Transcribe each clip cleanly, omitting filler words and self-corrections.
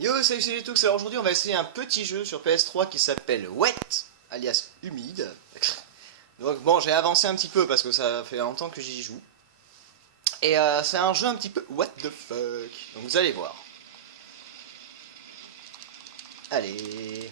Yo, salut, c'est Toux. Alors aujourd'hui, on va essayer un petit jeu sur PS3 qui s'appelle Wet, alias humide. Donc bon, j'ai avancé un petit peu parce que ça fait longtemps que j'y joue. Et c'est un jeu un petit peu what the fuck. Donc vous allez voir. Allez.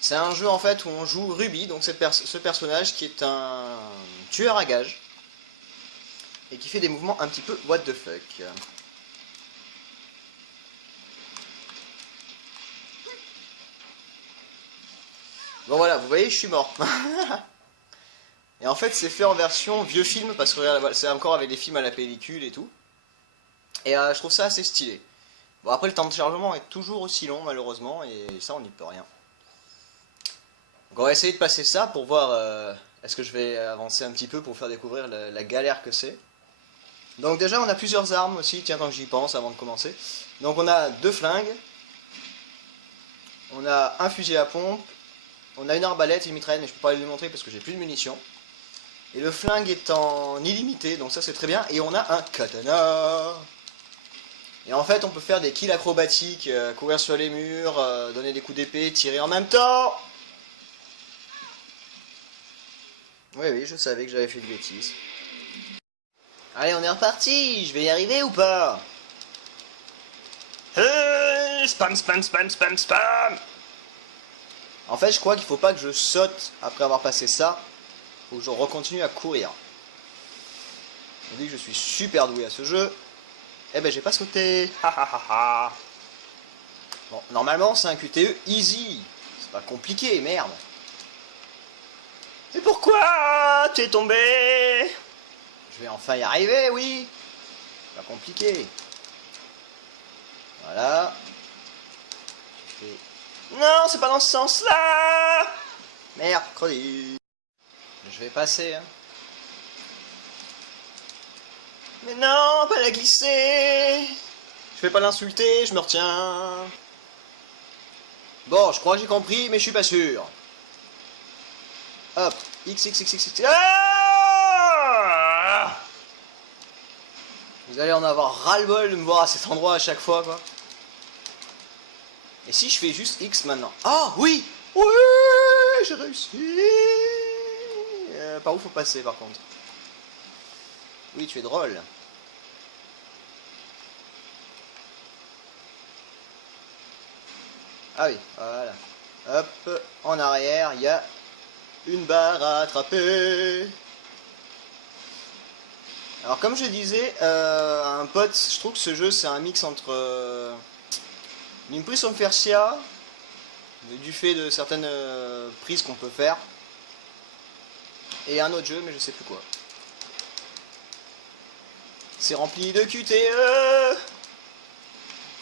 C'est un jeu en fait où on joue Ruby, donc ce personnage qui est un tueur à gages. Et qui fait des mouvements un petit peu what the fuck. Bon voilà, vous voyez, je suis mort. Et en fait, c'est fait en version vieux film, parce que c'est encore avec des films à la pellicule et tout. Et je trouve ça assez stylé. Bon, après, le temps de chargement est toujours aussi long, malheureusement, et ça, on n'y peut rien. Donc on va essayer de passer ça pour voir est-ce que je vais avancer un petit peu pour vous faire découvrir la galère que c'est. Donc déjà, on a plusieurs armes aussi, tiens, tant que j'y pense, avant de commencer. Donc on a 2 flingues. On a un fusil à pompe. On a une arbalète, une mitraillette, mais je peux pas les montrer parce que j'ai plus de munitions. Et le flingue est en illimité, donc ça c'est très bien. Et on a un katana. Et en fait, on peut faire des kills acrobatiques, courir sur les murs, donner des coups d'épée, tirer en même temps. Oui, oui, je savais que j'avais fait une bêtise. Allez, on est reparti. Je vais y arriver ou pas? Spam, spam, spam, spam, spam. En fait, je crois qu'il faut pas que je saute après avoir passé ça. Faut que je recontinue à courir. On dit que je suis super doué à ce jeu. Eh ben, j'ai pas sauté. Bon, normalement, c'est un QTE easy. C'est pas compliqué, merde. Mais pourquoi tu es tombé? Je vais enfin y arriver, oui. Pas compliqué. Voilà. Je fais... Non, c'est pas dans ce sens-là. Mercredi. Je vais passer, hein. Mais non, pas la glisser. Je vais pas l'insulter, je me retiens. Bon, je crois que j'ai compris, mais je suis pas sûr. Hop, X, X, X, X, X. Ah! Vous allez en avoir ras-le-bol de me voir à cet endroit à chaque fois, quoi. Et si je fais juste X maintenant? Ah, oui! Oui! J'ai réussi! Par où faut passer, par contre? Oui, tu es drôle. Ah oui, voilà. Hop, en arrière, il y a une barre à attraper. Alors comme je disais à un pote, je trouve que ce jeu c'est un mix entre une Prince of Persia, du fait de certaines prises qu'on peut faire, et un autre jeu mais je sais plus quoi. C'est rempli de QTE.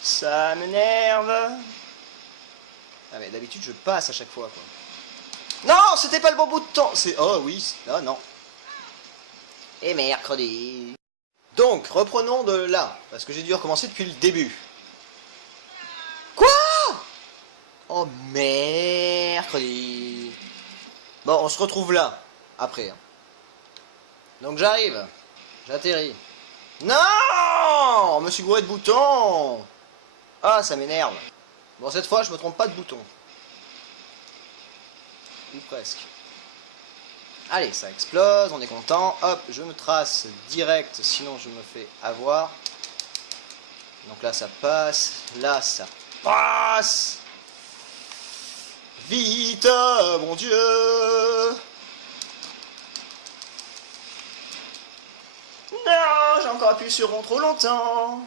Ça m'énerve. Ah mais d'habitude je passe à chaque fois quoi. Non, c'était pas le bon bout de temps. C'est oh oui, ah non. Et mercredi. Donc reprenons de là parce que j'ai dû recommencer depuis le début. Quoi? Oh mercredi. Bon, on se retrouve là après. Hein. Donc j'arrive, j'atterris. Non, on me suis gouré de boutons. Ah, ça m'énerve. Bon, cette fois, je me trompe pas de bouton. Ou presque. Allez, ça explose, on est content. Hop, je me trace direct, sinon je me fais avoir. Donc là, ça passe. Là, ça passe. Vite, mon Dieu. Non, j'ai encore appuyé sur rond trop longtemps.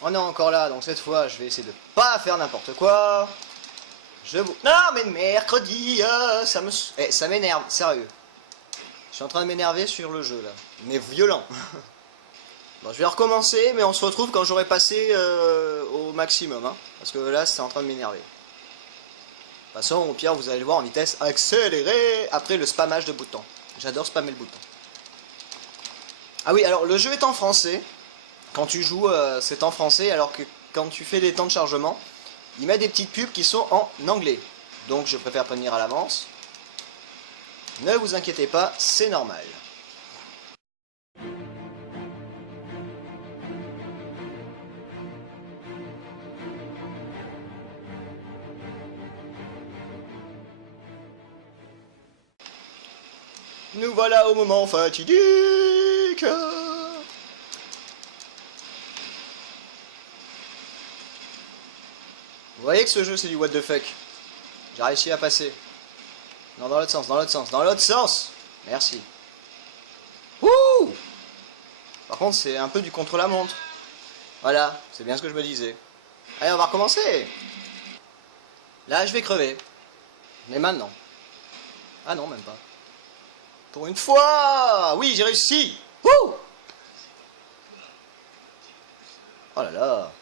On est encore là, donc cette fois, je vais essayer de pas faire n'importe quoi. Non, mais mercredi, ça m'énerve, sérieux. Je suis en train de m'énerver sur le jeu, là. Mais violent. Bon, je vais recommencer, mais on se retrouve quand j'aurai passé au maximum, hein. Parce que là, c'est en train de m'énerver. De toute façon, au pire, vous allez le voir en vitesse accélérée après le spammage de boutons. J'adore spammer le bouton. Ah oui, alors, le jeu est en français. Quand tu joues, c'est en français, alors que quand tu fais des temps de chargement, il met des petites pubs qui sont en anglais. Donc je préfère prévenir à l'avance. Ne vous inquiétez pas, c'est normal. Nous voilà au moment fatidique. Vous voyez que ce jeu c'est du what the fuck. J'ai réussi à passer. Non, dans l'autre sens, dans l'autre sens, dans l'autre sens. Merci. Ouh. Par contre, c'est un peu du contre-la-montre. Voilà, c'est bien ce que je me disais. Allez, on va recommencer. Là, je vais crever. Mais maintenant. Ah non, même pas. Pour une fois. Oui, j'ai réussi. Ouh. Oh là là.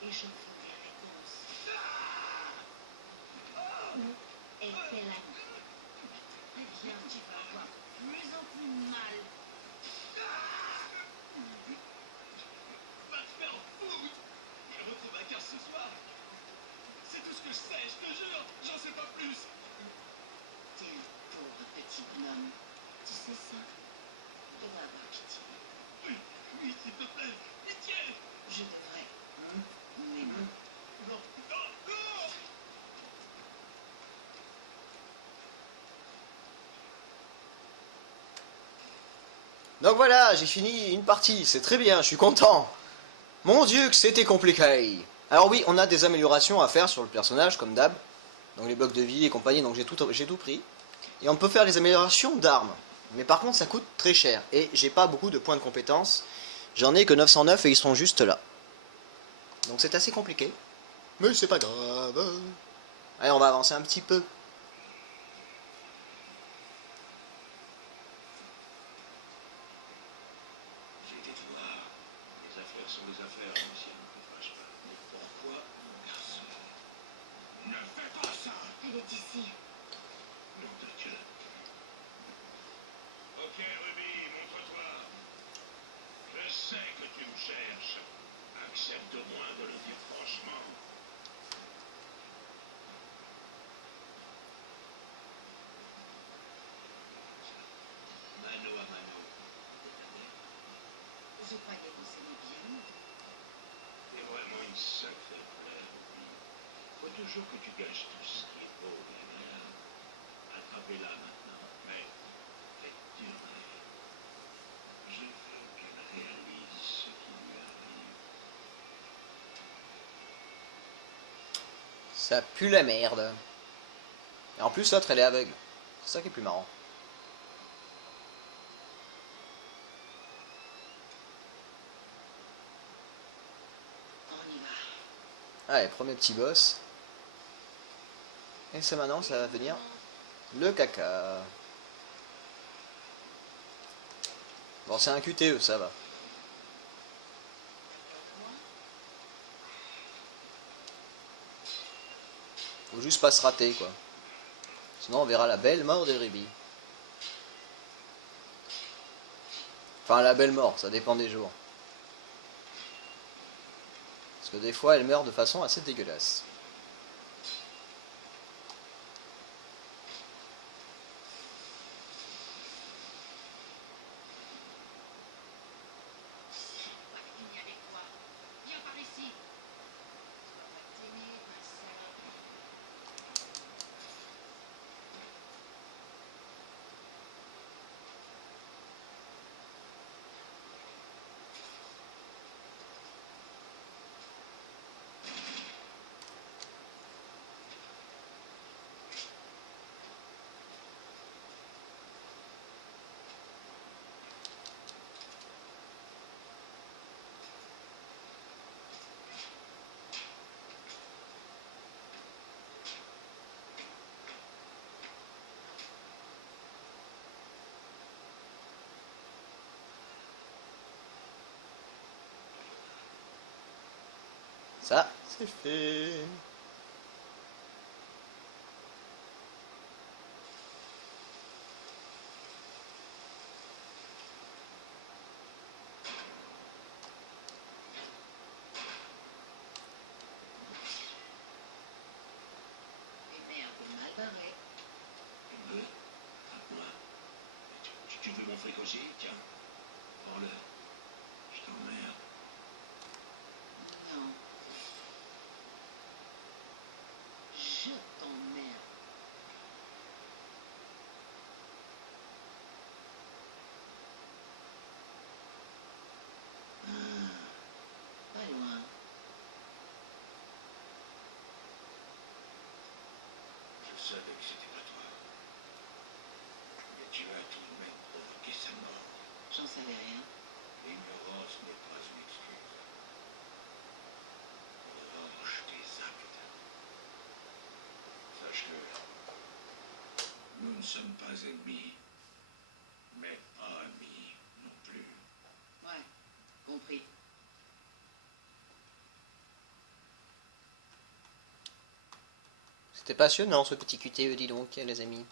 Et je veux des réponses. Où est Pélanie? Eh bien, tu vas avoir de plus en plus mal. Va te faire foutre. Je retrouve ma carte ce soir. C'est tout ce que je sais, je te jure. J'en sais pas plus. T'es un pauvre petit bonhomme. Tu sais ça? Je devrais avoir pitié. Oui, oui, s'il te plaît. Pitié. Je devrais. Mais non. Non, non, non. Donc voilà, j'ai fini une partie, c'est très bien, je suis content. Mon dieu que c'était compliqué. Alors oui, on a des améliorations à faire sur le personnage, comme d'hab. Donc les blocs de vie et compagnie, donc j'ai tout pris. Et on peut faire les améliorations d'armes. Mais par contre, ça coûte très cher. Et j'ai pas beaucoup de points de compétence. J'en ai que 909 et ils sont juste là. Donc c'est assez compliqué. Mais c'est pas grave. Allez, on va avancer un petit peu. J'ai des devoirs. Les affaires sont des affaires, monsieur. Ne te fâche pas. Mais pourquoi, mon garçon? Ne fais pas ça! Elle est ici. Nom de Dieu. Ok, Ruby, montre-toi. Je sais que tu me cherches. Accepte au moins de le dire franchement. Mano à mano. Je croyais qu'on s'aimait bien. T'es vraiment une sacrée frère. Faut toujours que tu gâches tout ce qui est beau et agréable. Attrapez-la maintenant, mais faites durer. Je veux qu'elle réalise ce qui lui arrive. Ça pue la merde. Et en plus, l'autre, elle est aveugle. C'est ça qui est plus marrant. On y va. Allez, premier petit boss. Et c'est maintenant, ça va venir le caca. Bon, c'est un QTE, ça va. Faut juste pas se rater, quoi. Sinon, on verra la belle mort de Ruby. Enfin, la belle mort, ça dépend des jours. Parce que des fois, elle meurt de façon assez dégueulasse. Viens avec toi. Viens par ici. On va t'aimer, ma sœur. Ça, c'est fait. Tu veux mon fric aussi? Tiens, prends-le. Je t'emmerde. Non. Je t'emmerde. Pas loin. Je savais que c'était pas toi. Mais tu as tout de même provoqué sa mort. J'en savais rien. L'ignorance n'est pas une excuse. En revanche, tes actes. Sache-le. Nous ne sommes pas ennemis. Mais pas amis non plus. Ouais, compris. C'était passionnant ce petit QTE, dis donc, les amis.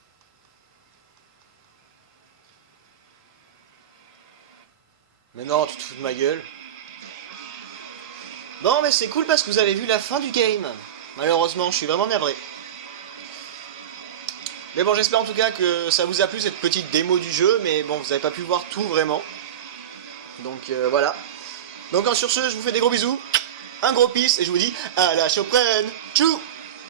Mais non, tu te fous de ma gueule. Bon, mais c'est cool parce que vous avez vu la fin du game. Malheureusement, je suis vraiment navré. Mais bon, j'espère en tout cas que ça vous a plu cette petite démo du jeu. Mais bon, vous n'avez pas pu voir tout vraiment. Donc voilà. Donc sur ce, je vous fais des gros bisous. Un gros peace et je vous dis à la prochaine. Tchou!